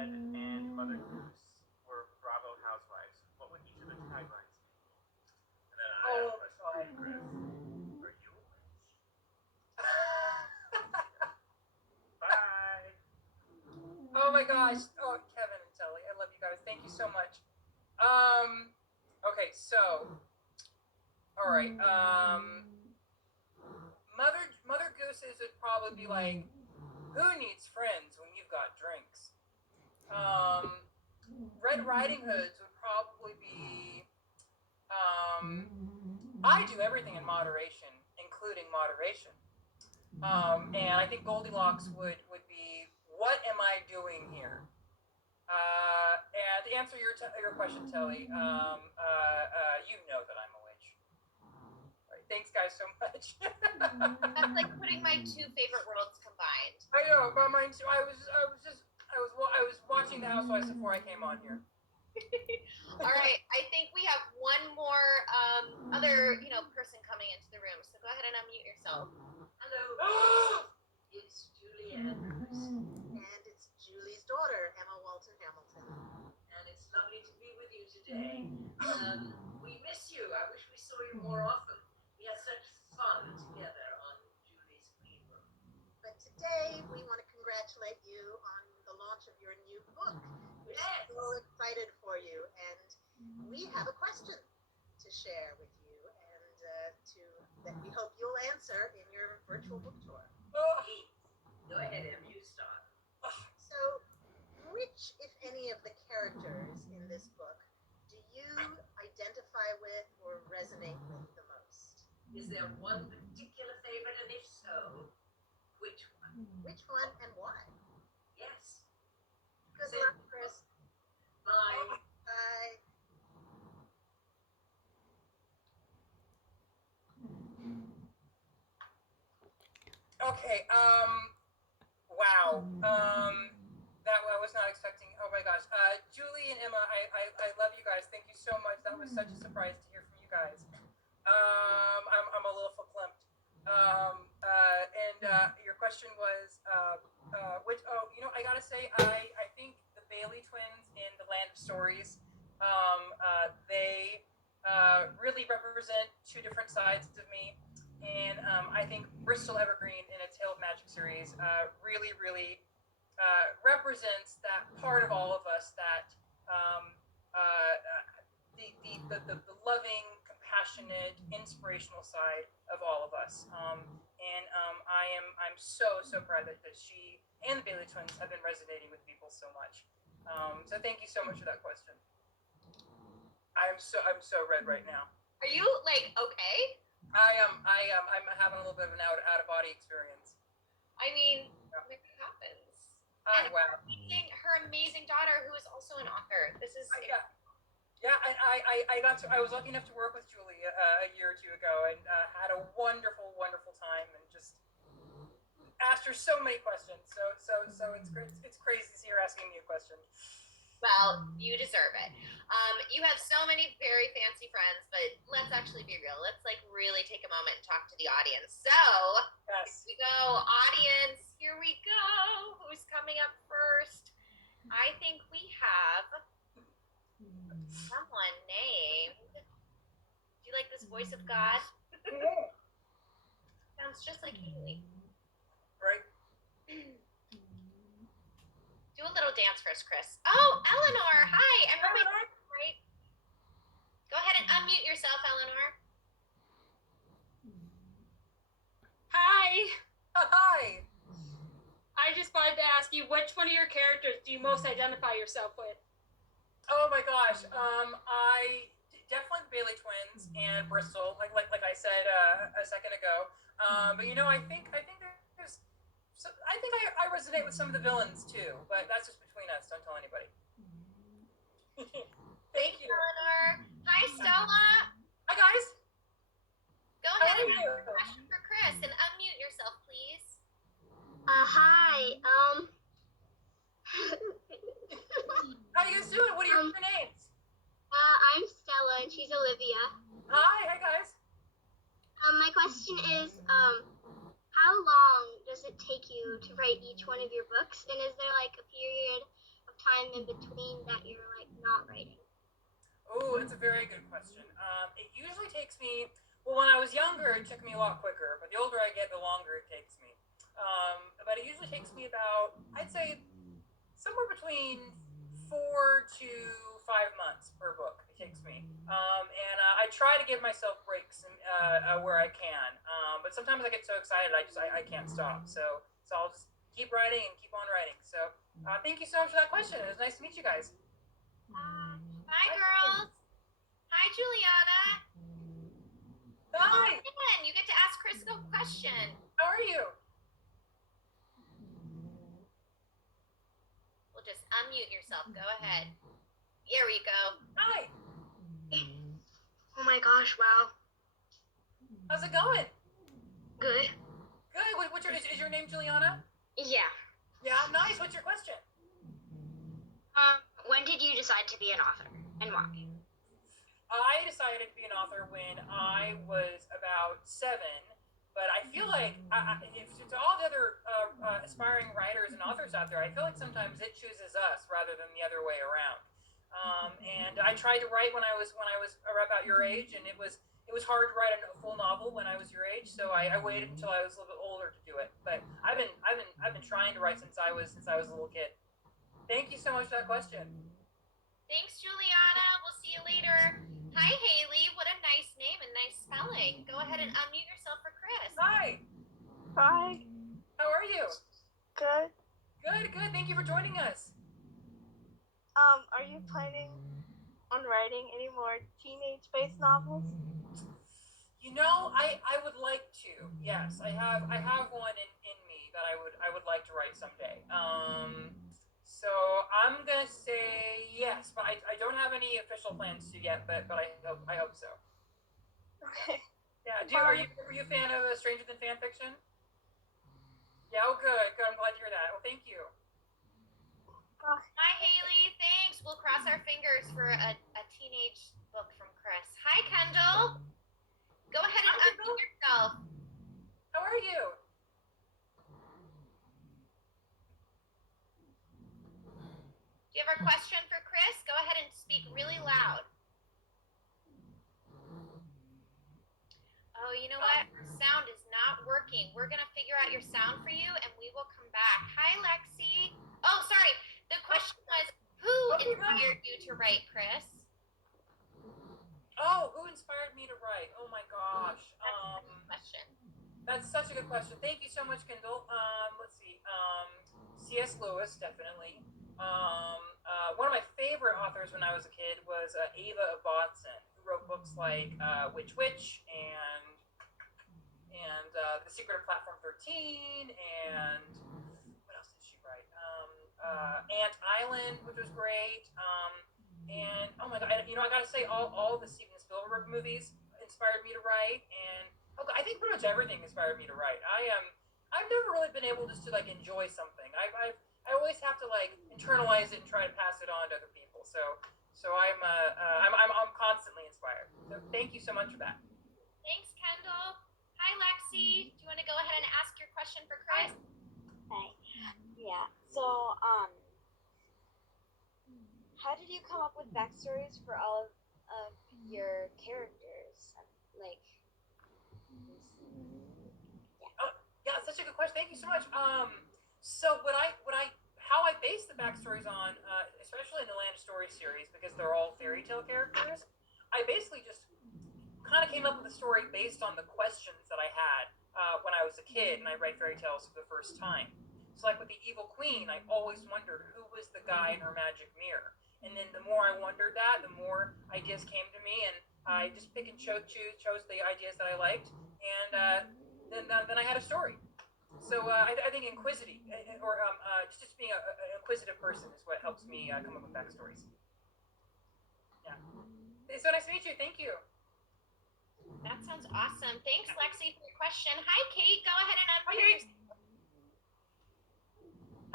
Fred and Mother Goose were Bravo housewives, what would each of the taglines be? And then I have a question for you, Chris. Are you a witch? Bye. Oh my gosh. Oh, Kevin and Telly, I love you guys. Thank you so much. Okay, so, all right. Mother Goose's would probably be like, who needs friends when you've got drinks? Red Riding Hood's would probably be, I do everything in moderation, including moderation. And I think Goldilocks would be, what am I doing here? And to answer your question, Telly, you know that I'm a witch. All right, thanks, guys, so much. That's like putting my two favorite worlds combined. I know, but mine too. I was watching The Housewives before I came on here. All right, I think we have one more other person coming into the room. So go ahead and unmute yourself. Hello, it's Julie Andrews, and it's Julie's daughter, Emma Walton Hamilton, and it's lovely to be with you today. We miss you. I wish we saw you more often. We had such fun together on Julie's Green Room. But today we want to congratulate you on the launch of your new book. We're so excited for you, and we have a question to share with you, and that we hope you'll answer in your virtual book tour. Go ahead, Em, you start. So, which, if any, of the characters in this book do you identify with or resonate with the most? Is there one particular favorite, and if so, which one? Which one and why? Yes. Good luck, Chris. Bye. Bye. Okay. Wow. That I was not expecting. Oh my gosh. Julie and Emma, I love you guys. Thank you so much. That was such a surprise to hear from you guys. I'm a little verklempt. And your question was which? Oh, I gotta say, I think the Bailey twins in the Land of Stories, they really represent two different sides of me. And I think Bristol Evergreen in A Tale of Magic series really represents that part of all of us that the loving, compassionate, inspirational side of all of us. And I'm so proud that she and the Bailey twins have been resonating with people so much. So thank you so much for that question. I'm so red right now. Are you okay? I'm having a little bit of an out of body experience. I mean, it happens. And wow. Her amazing daughter, who is also an author. This is yeah. I was lucky enough to work with Julie a year or two ago, and had a wonderful time, and just asked her so many questions. So it's crazy to see her asking me a question. Well, you deserve it. You have so many very fancy friends, but let's actually be real. Let's really take a moment and talk to the audience. So, yes. Here we go. Audience, here we go. Who's coming up first? I think we have someone named, do you like this voice of God? Sounds just like Haley. Right. Do a little dance for us, Chris. Oh, Eleanor. Hi. Everybody, right? Go ahead and unmute yourself, Eleanor. Hi. Hi. I just wanted to ask you, which one of your characters do you most identify yourself with? Oh my gosh. I definitely the Bailey twins and Bristol, like I said a second ago. But I think there's. So I think I resonate with some of the villains too, but that's just between us. Don't tell anybody. Thank you, Eleanor. Hi, Stella. Hi, guys. Go ahead and ask a question for Chris and unmute yourself, please. Hi. How you guys doing? What are your names? I'm Stella and she's Olivia. Hi guys. My question is, how long does it take you to write each one of your books? And is there a period of time in between that you're like not writing? Oh, that's a very good question. It usually takes me. Well, when I was younger, it took me a lot quicker. But the older I get, the longer it takes me. But it usually takes me about, I'd say, somewhere between 4 to 5 months per book. It takes me, and I try to give myself breaks where I can. But sometimes I get so excited, I can't stop. So I'll just keep writing and keep on writing. So thank you so much for that question. It was nice to meet you guys. Hi, girls. Hi, Juliana. Hi. Again, you get to ask Chris a question. How are you? Well, just unmute yourself. Go ahead. Here we go. Hi. Oh my gosh! Wow. How's it going? Good. Good. Is your name Juliana? Yeah. Yeah. Nice. What's your question? When did you decide to be an author and why? I decided to be an author when I was about 7, but I feel like to all the other aspiring writers and authors out there, I feel like sometimes it chooses us rather than the other way around. And I tried to write when I was about your age, and it was hard to write a full novel when I was your age, so I waited until I was a little bit older to do it. But I've been trying to write since I was a little kid. Thank you so much for that question. Thanks, Juliana. We'll see you later. Hi, Haley. What a nice name and nice spelling. Go ahead and unmute yourself for Chris. Hi. Hi. How are you? Good. Good. Thank you for joining us. Are you planning on writing any more teenage-based novels? You know, I would like to. Yes, I have one in me that I would like to write someday. So I'm gonna say yes, but I don't have any official plans to yet. But I hope so. Okay. Yeah. Were you a fan of Stranger Than fan fiction? Yeah. Oh, good. I'm glad to hear that. Well, thank you. Hi, Haley. Thanks. We'll cross our fingers for a teenage book from Chris. Hi, Kendall. Go ahead and unmute yourself. How are you? Do you have a question for Chris? Go ahead and speak really loud. Oh, you know what? Our sound is not working. We're going to figure out your sound for you, and we will come back. Hi, Lexi. Oh, sorry. The question was, who inspired you to write, Chris? Oh, who inspired me to write? Oh my gosh. Question. That's such a good question. Thank you so much, Kendall. Let's see. C.S. Lewis, definitely. One of my favorite authors when I was a kid was Ava Botson, who wrote books like Witch and The Secret of Platform 13, and what else did she write? Ant Island, which was great. And oh my god, I gotta say, all the Steven Spielberg movies inspired me to write, and I think pretty much everything inspired me to write. I've never really been able just to like enjoy something. I always have to like internalize it and try to pass it on to other people. So I'm constantly inspired. So thank you so much for that. Thanks, Kendall. Hi, Lexi. Do you want to go ahead and ask your question for Chris? Hi. Yeah. So, how did you come up with backstories for all of your characters? Like, Yeah, it's such a good question. Thank you so much. So how I base the backstories on, especially in the Land of Stories series, because they're all fairy tale characters, I basically just kind of came up with a story based on the questions that I had when I was a kid and I read fairy tales for the first time. So like with the Evil Queen, I always wondered who was the guy in her magic mirror. And then the more I wondered that, the more ideas came to me, and I just pick and chose the ideas that I liked, and then I had a story. So I think inquisitive, or just being an inquisitive person is what helps me come up with backstories. Yeah. It's so nice to meet you. Thank you. That sounds awesome. Thanks, Lexi, for your question. Hi, Kate. Go ahead and Hi, unmute Kate. yourself.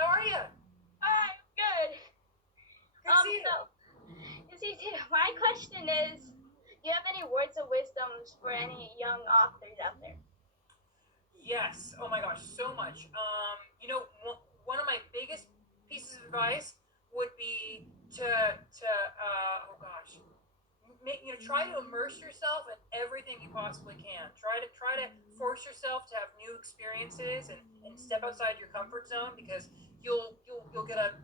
How are you? Hi, good. Good to see you. Good to see you. My question is, do you have any words of wisdom for any young authors out there? Yes. Oh my gosh, so much. One of my biggest pieces of advice would be to oh gosh, try to immerse yourself in everything you possibly can. Try to force yourself to have new experiences and step outside your comfort zone, because you'll get a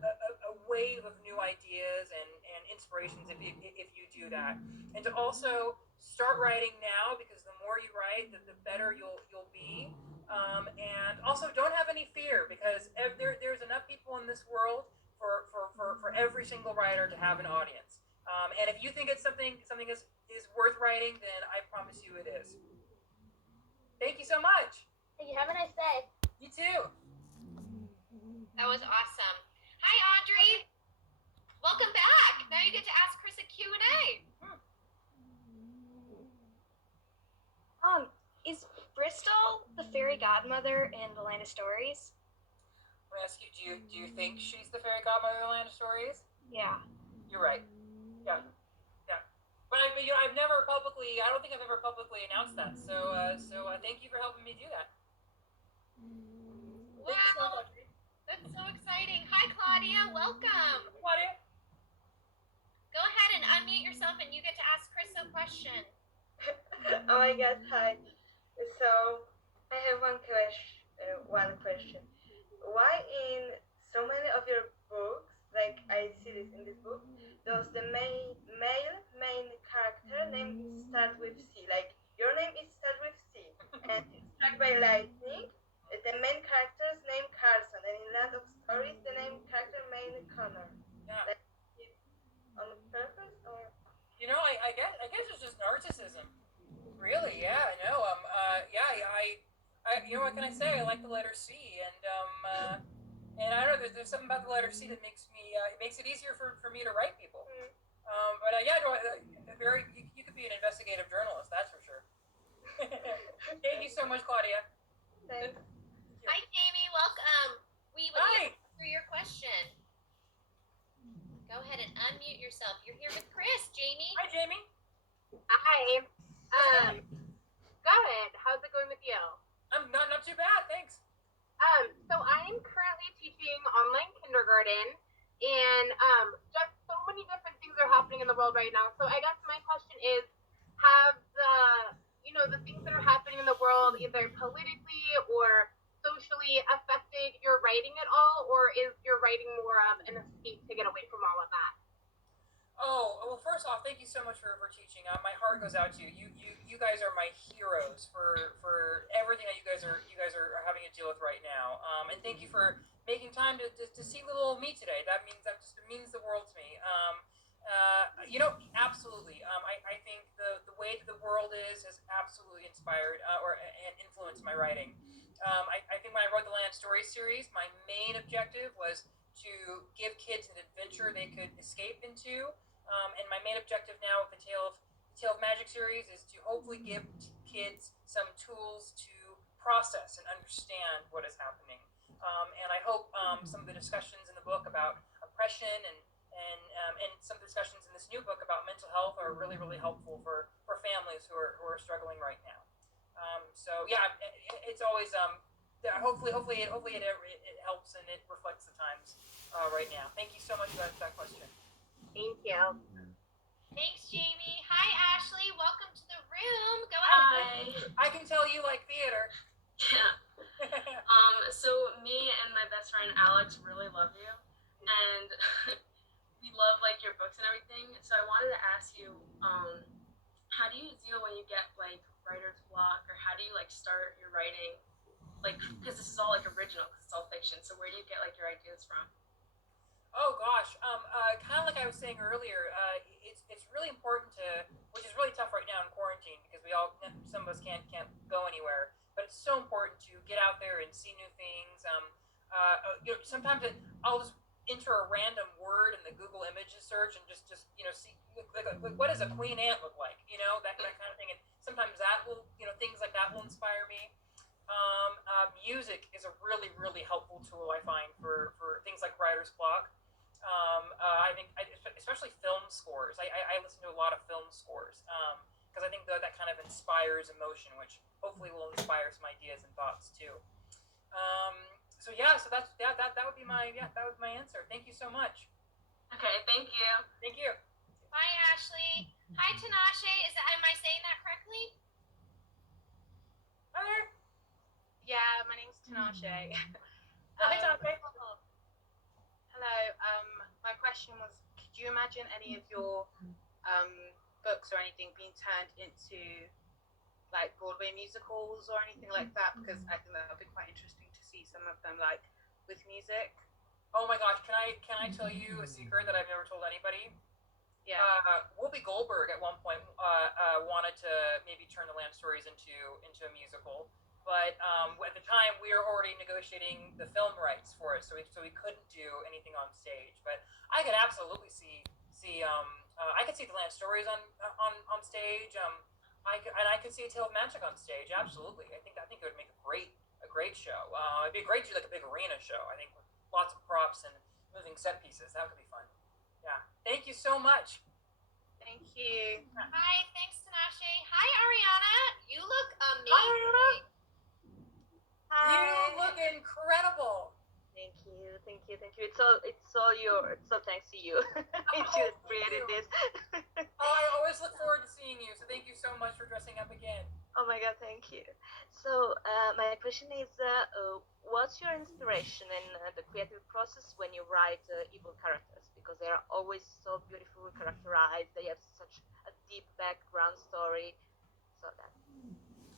wave of new ideas and inspirations if you do that. And to also start writing now, because the more you write, the better you'll be. And also, don't have any fear, because there's enough people in this world for every single writer to have an audience. And if you think it's something is worth writing, then I promise you it is. Thank you so much. Thank you. Have a nice day. You too. That was awesome. Hi, Audrey. Welcome back. Now you get to ask Chris a Q&A. Is Bristol the fairy godmother in the Land of Stories? I'm gonna ask you, do you think she's the fairy godmother of the Land of Stories? Yeah. You're right. Yeah. But I've never publicly. I don't think I've ever publicly announced that. So thank you for helping me do that. Wow, that's so exciting. Hi, Claudia. Welcome. Claudia. Go ahead and unmute yourself, and you get to ask Chris a question. Oh my God, hi. So I have one question. Why in so many of your books, like I see this in this book, does the main character name start with C? Like your name is start with C, and it's struck by lightning. The main character's name Carson, and in Land of Stories, the name character main Connor. Yeah. Like, on purpose, or? I guess it's just narcissism. Really, yeah, I know. What can I say? I like the letter C, and I don't know. There's something about the letter C that makes it easier for me to write people. You could be an investigative journalist, that's for sure. Thank you so much, Claudia. Thanks. Hi, Jamie. Welcome. We would like to answer your question. Go ahead and unmute yourself. You're here with Chris, Jamie. Hi, Jamie. Hi. Good. How's it going with you? I'm not too bad, thanks. So I am currently teaching online kindergarten, and just so many different things are happening in the world right now. So I guess my question is, have the things that are happening in the world, either politically or socially, affected your writing at all, or is your writing more of an escape to get away from all of that? Oh, well, first off, thank you so much for teaching. My heart goes out to you. You guys are my heroes for everything that you guys are having to deal with right now. And thank you for making time to see little old me today. That means the world to me. Absolutely. I think the way that the world has absolutely inspired and influenced my writing. I think when I wrote the Land Stories series, my main objective was to give kids an adventure they could escape into. And my main objective now with the Tale of Magic series is to hopefully give kids some tools to process and understand what is happening. And I hope some of the discussions in the book about oppression and some of the discussions in this new book about mental health are really, really helpful for families who are struggling right now. It's always hopefully it helps and it reflects the times right now. Thank you so much for that question. Thank you. Thanks, Jamie. Hi, Ashley. Welcome to the room. Go ahead. Hi. I can tell you like theater. Yeah. So me and my best friend Alex really love you, and we love like your books and everything. So I wanted to ask you, how do you deal when you get like writer's block, or how do you like start your writing? Like, because this is all like original, because it's all fiction. So where do you get like your ideas from? Oh gosh, kind of like I was saying earlier, it's really important which is really tough right now in quarantine, because some of us can't go anywhere. But it's so important to get out there and see new things. Sometimes I'll just enter a random word in the Google Images search and just see like what does a queen ant look like, that kind of thing. And sometimes that will things like that will inspire me. Music is a really, really helpful tool, I find, for things like writer's block. I think especially film scores. I listen to a lot of film scores because I think that kind of inspires emotion, which hopefully will inspire some ideas and thoughts too. So that would be my answer. Thank you so much. Okay, thank you. Thank you. Bye, Ashley. Hi, Tinashe. Am I saying that correctly? Hi there. Yeah, my name's Tinashe. Hi, Tinashe. Hello. My question was, could you imagine any of your books or anything being turned into like Broadway musicals or anything like that? Because I think that would be quite interesting to see some of them like with music. Oh my gosh, can I tell you a secret that I've never told anybody? Yeah. Whoopi Goldberg at one point wanted to maybe turn the Lamb Stories into a musical, but at the time we were already negotiating the film rights for it, so we couldn't do anything on stage. But I could absolutely see I could see the Lamb Stories on stage. I could see A Tale of Magic on stage. Absolutely, I think it would make a great show. It'd be a great like a big arena show. I think with lots of props and moving set pieces. That could be fun. Yeah. Thank you so much. Thank you. Hi, thanks, Tinashe. Hi, Ariana. You look Hi, amazing. Ariana. Hi. You look incredible. Thank you. It's all thanks to you. You just created this. I always look forward to seeing you. So thank you so much for dressing up again. Oh my God, thank you. So my question is, what's your inspiration in the creative process when you write evil characters? Because they are always so beautifully characterized. They have such a deep background story. So that.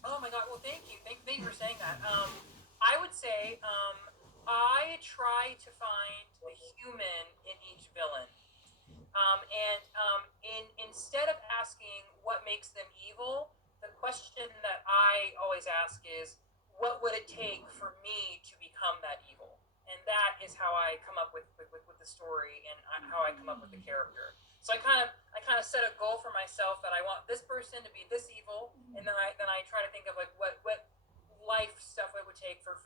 Oh my God. Well, thank you. Thank you for saying that. I would say I try to find the human in each villain. Instead of asking what makes them evil, the question that I always ask is, what would it take for me to become that evil? And that is how I come up with the story and how I come up with the character. So I kind of set a goal for myself that I want this person to be this evil, and then I try to think of like what life stuff it would take for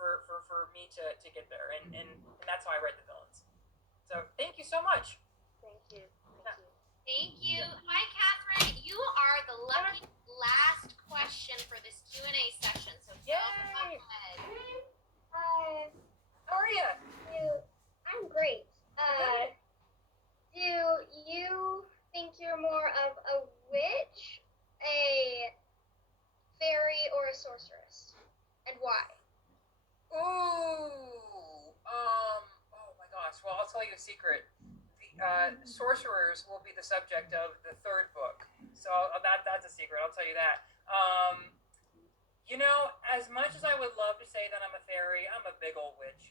me to get there, and that's how I write the villains. So thank you so much. Thank you. Thank you. Hi, Catherine. You are the lucky last question for this Q&A session. So go ahead. Hi. How are you? I'm great. Do you think you're more of a witch, a fairy, or a sorceress? And why? Ooh. Oh my gosh. Well, I'll tell you a secret. The sorcerers will be the subject of the third book. So that's a secret. I'll tell you that. As much as I would love to say that I'm a fairy, I'm a big old witch.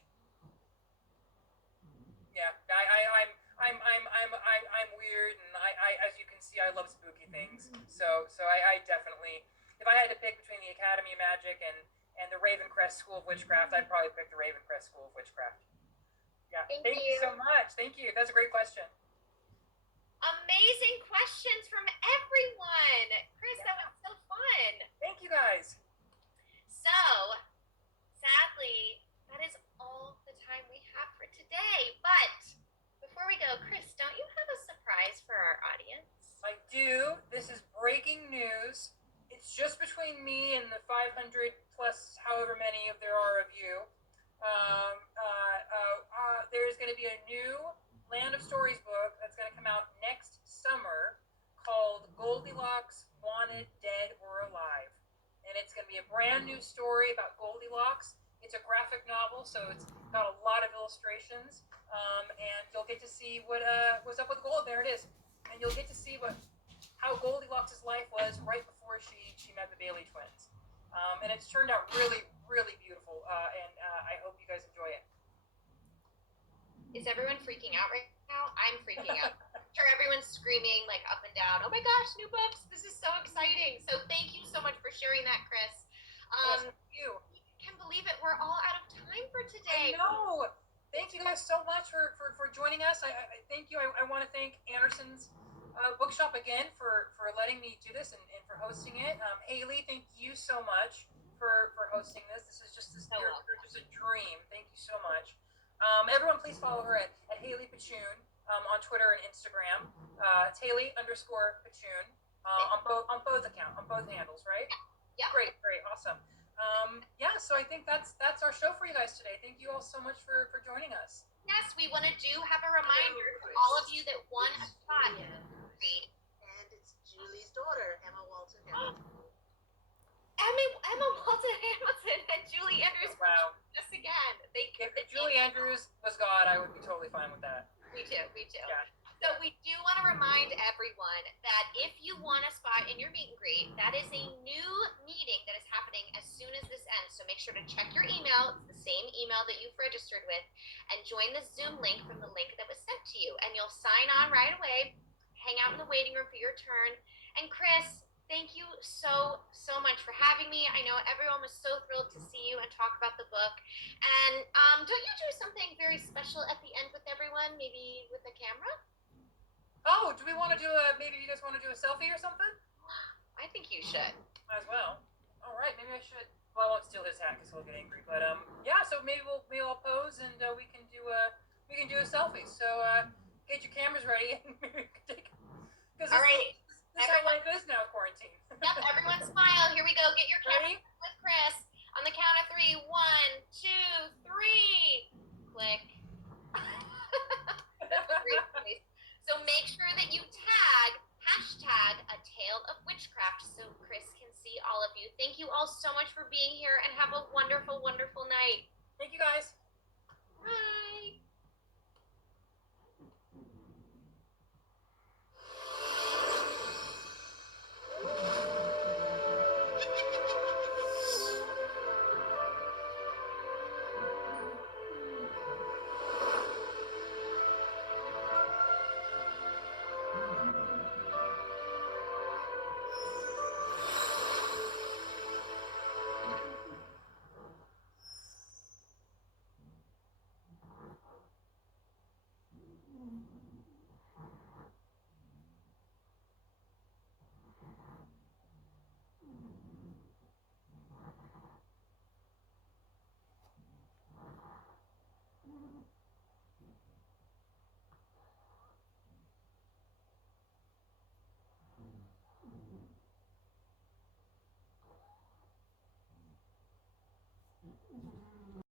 Yeah, I'm weird, and I as you can see, I love spooky things. So I definitely, if I had to pick between the Academy of Magic and the Ravencrest School of Witchcraft, I'd probably pick the Ravencrest School of Witchcraft. Yeah. Thank you so much. Thank you. That's a great question. Amazing questions from everyone. Chris, that was so fun. Thank you, guys. So, sadly, that is all the time we have for today. But before we go, Chris, don't you have a surprise for our audience? I do. This is breaking news. It's just between me and the 500 plus however many there are of you. There's going to be a new Land of Stories book that's going to come out next summer called Goldilocks Wanted Dead or Alive. And it's going to be a brand new story about Goldilocks. It's a graphic novel, so it's got a lot of illustrations. And you'll get to see what's up with Gold. There it is. And you'll get to see how Goldilocks' life was right before she met the Bailey twins. And it's turned out really, really beautiful. And I hope you guys enjoy it. Is everyone freaking out right now? I'm freaking out. I'm sure everyone's screaming like up and down. Oh my gosh, new books! This is so exciting. So thank you so much for sharing that, Chris. Thank you. I can't believe it. We're all out of time for today. I know. Thank you guys so much for joining us. I thank you. I want to thank Andersons Bookshop again for letting me do this and for hosting it. Haley, thank you so much for hosting this. This is just you're just a dream. Thank you so much. Everyone, please follow her at Haley Pachoon on Twitter and Instagram. It's Haley_Pachoon on both accounts, on both handles, right? Yeah. Great, awesome. So I think that's our show for you guys today. Thank you all so much for joining us. Yes, we want to have a reminder to all of you that won a spot. And it's Julie's daughter, Emma Walton Hamilton. Emma Walton Hamilton and Julie Andrews. Wow. Just again. If Julie Andrews was God, I would be totally fine with that. Me too. Yeah. So we do want to remind everyone that if you want a spot in your meet and greet, that is a new meeting that is happening as soon as this ends. So make sure to check your email. It's the same email that you've registered with, and join the Zoom link from the link that was sent to you. And you'll sign on right away, hang out in the waiting room for your turn. And Chris, thank you so much for having me. I know everyone was so thrilled to see you and talk about the book. And don't you do something very special at the end with everyone, maybe with the camera? Oh, do we want to do maybe you guys want to do a selfie or something? I think you should. Might as well. All right, maybe I should. Well, I won't steal his hat because he'll get angry. But yeah. So maybe we'll all pose and we can do a selfie. So get your cameras ready and maybe we can take. All right. This is how life is now, quarantine. Yep. Everyone smile. Here we go. Get your camera Ready? with Chris on the count of 3. 1, 2, 3. Click. So make sure that you tag #A Tale of Witchcraft so Chris can see all of you. Thank you all so much for being here and have a wonderful, wonderful night. Thank you guys. Bye.